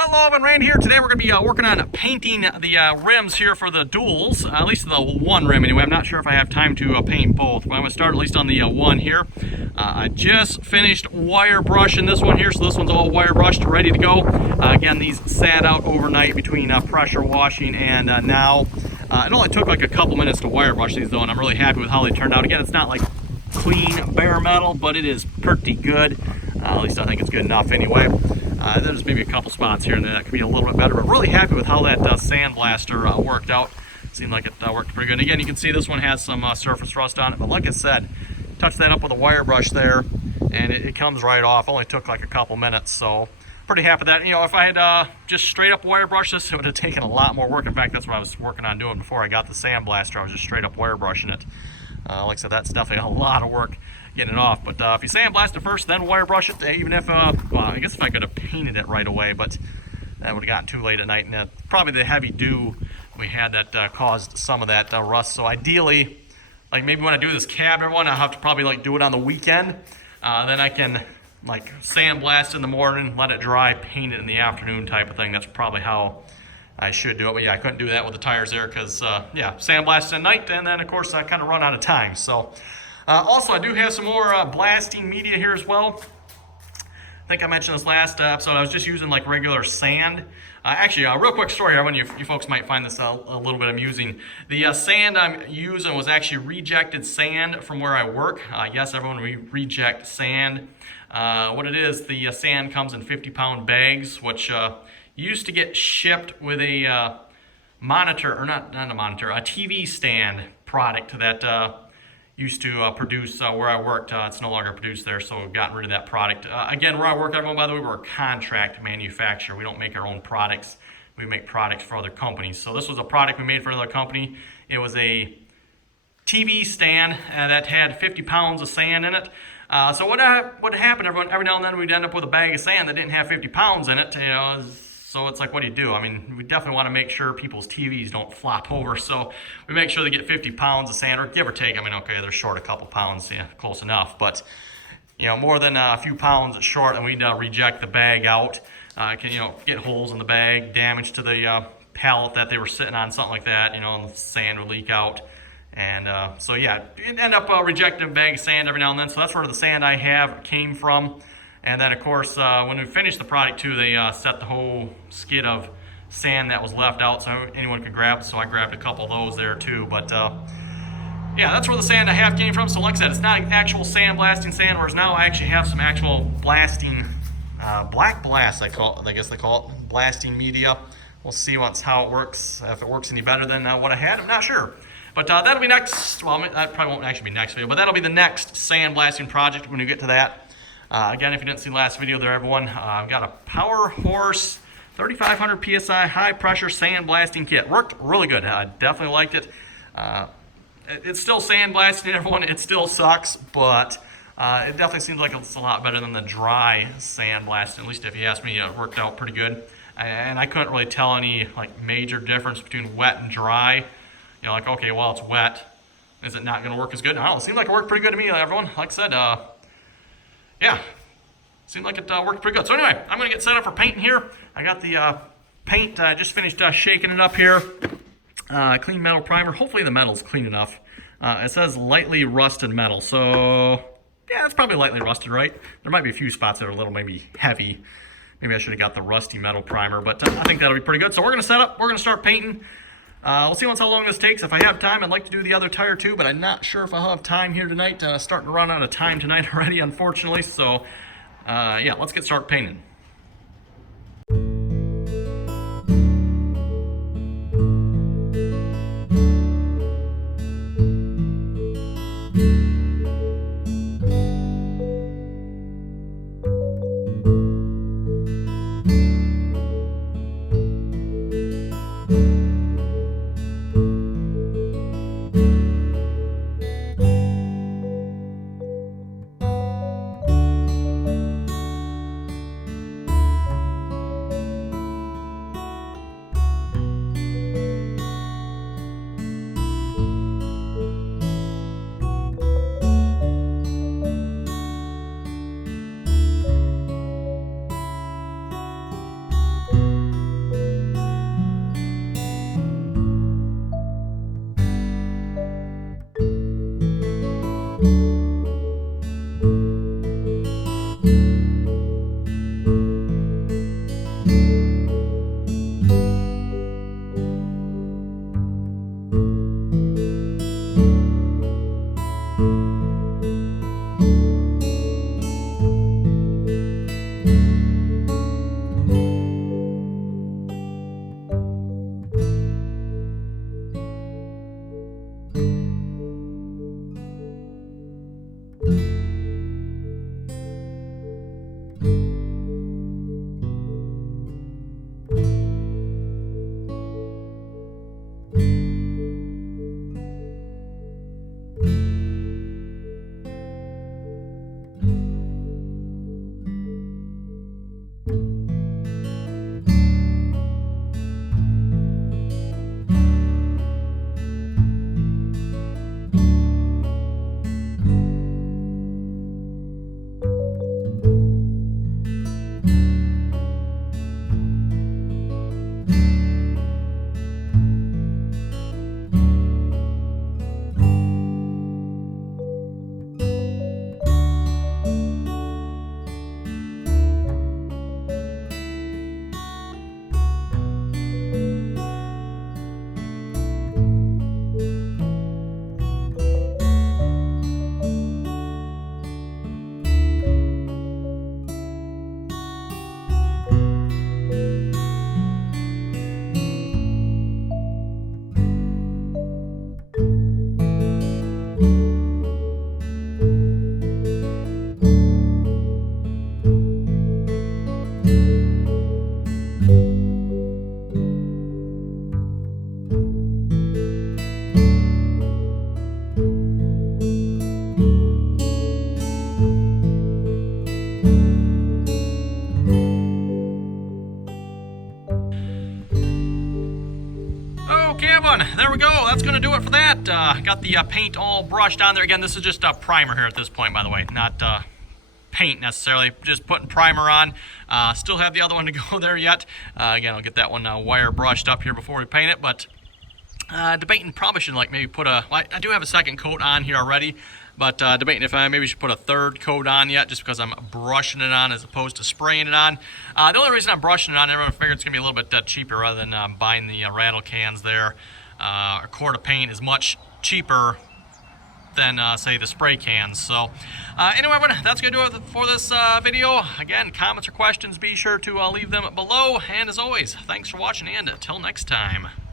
Hello, and Randy here. Today we're going to be working on painting the rims here for the duals, at least the one rim anyway. I'm not sure if I have time to paint both, but I'm going to start at least on the one here. I just finished wire brushing this one here, so this one's all wire brushed, ready to go. Again, these sat out overnight between pressure washing and now. It only took like a couple minutes to wire brush these though, and I'm really happy with how they turned out. Again, it's not like clean bare metal, but it is pretty good. At least I think it's good enough anyway. There's maybe a couple spots here and there that could be a little bit better, but really happy with how that sandblaster worked out. Seemed like it worked pretty good. And again, you can see this one has some surface rust on it, but like I said, touch that up with a wire brush there, and it comes right off. Only took like a couple minutes, so pretty happy with that. You know, if I had just straight up wire brush this, it would have taken a lot more work. In fact, that's what I was working on doing before I got the sandblaster. I was just straight up wire brushing it. Like I said, that's definitely a lot of work getting it off. But if you sandblast it first, then wire brush it, even if, well, I guess if I could have painted it right away, but that would have gotten too late at night. And probably the heavy dew we had that caused some of that rust. So ideally, like maybe when I do this cab, everyone, I'll have to probably like do it on the weekend. Then I can like sandblast in the morning, let it dry, paint it in the afternoon type of thing. That's probably how I should do it. But yeah, I couldn't do that with the tires there because, yeah, sandblast at night, and then of course I kind of run out of time. So also, I do have some more blasting media here as well. I think I mentioned this last episode. I was just using like regular sand. Actually, a real quick story here. When you folks might find this a little bit amusing. The sand I'm using was actually rejected sand from where I work. Yes, everyone, we reject sand. What it is, the sand comes in 50-pound bags, which used to get shipped with a monitor, or not a monitor, a TV stand product that used to produce where I worked. It's no longer produced there, so we've gotten rid of that product. Again, where I work, everyone, by the way, we're a contract manufacturer. We don't make our own products. We make products for other companies. So this was a product we made for another company. It was a TV stand that had 50 pounds of sand in it. So what happened, everyone, every now and then we'd end up with a bag of sand that didn't have 50 pounds in it. You know, so it's like, what do you do? I mean, we definitely want to make sure people's TVs don't flop over. So we make sure they get 50 pounds of sand, or give or take. I mean, okay, they're short a couple pounds, yeah, close enough. But, you know, more than a few pounds short, and we'd reject the bag out. Can, you know, get holes in the bag, damage to the pallet that they were sitting on, something like that, you know, and the sand would leak out. And so, yeah, you'd end up rejecting a bag of sand every now and then. So that's where the sand I have came from. And then, of course, when we finished the product, too, they set the whole skid of sand that was left out so anyone could grab. So I grabbed a couple of those there, too. But, yeah, that's where the sand I have came from. So, like I said, it's not actual sandblasting sand, whereas now I actually have some actual blasting, black blast, I guess they call it, blasting media. We'll see how it works, if it works any better than what I had. I'm not sure. But that'll be next. Well, that probably won't actually be next video, but that'll be the next sandblasting project when we get to that. Again, if you didn't see the last video there, everyone, I've got a Power Horse 3500 PSI high pressure sandblasting kit. Worked really good. I definitely liked it. It's still sandblasting, everyone. It still sucks, but it definitely seems like it's a lot better than the dry sandblasting. At least if you ask me, it worked out pretty good. And I couldn't really tell any like major difference between wet and dry. You know, like, okay, well, it's wet. Is it not going to work as good? I don't know. It seemed like it worked pretty good to me, everyone. Like I said, yeah, seemed like it worked pretty good. So anyway, I'm going to get set up for painting here. I got the paint, I just finished shaking it up here. Clean metal primer. Hopefully the metal's clean enough. It says lightly rusted metal. So, yeah, it's probably lightly rusted, right? There might be a few spots that are a little maybe heavy. Maybe I should have got the rusty metal primer, but I think that'll be pretty good. So we're going to set up. We're going to start painting. We'll see how long this takes. If I have time, I'd like to do the other tire too, but I'm not sure if I'll have time here tonight. Starting to run out of time tonight already, unfortunately. So, yeah, let's get started painting. there we go. That's going to do it for that. Got the paint all brushed on there. Again, this is just a primer here at this point, by the way, not paint necessarily, just putting primer on. Still have the other one to go there yet. Again, I'll get that one wire brushed up here before we paint it, but debating probably should like maybe put a, well, I do have a second coat on here already, but debating if I maybe should put a third coat on yet, just because I'm brushing it on as opposed to spraying it on. The only reason I'm brushing it on, everyone figured it's going to be a little bit cheaper rather than buying the rattle cans there. A quart of paint is much cheaper than say the spray cans. So anyway, everyone, that's going to do it for this video. Again, comments or questions, be sure to leave them below. And as always, thanks for watching, and until next time.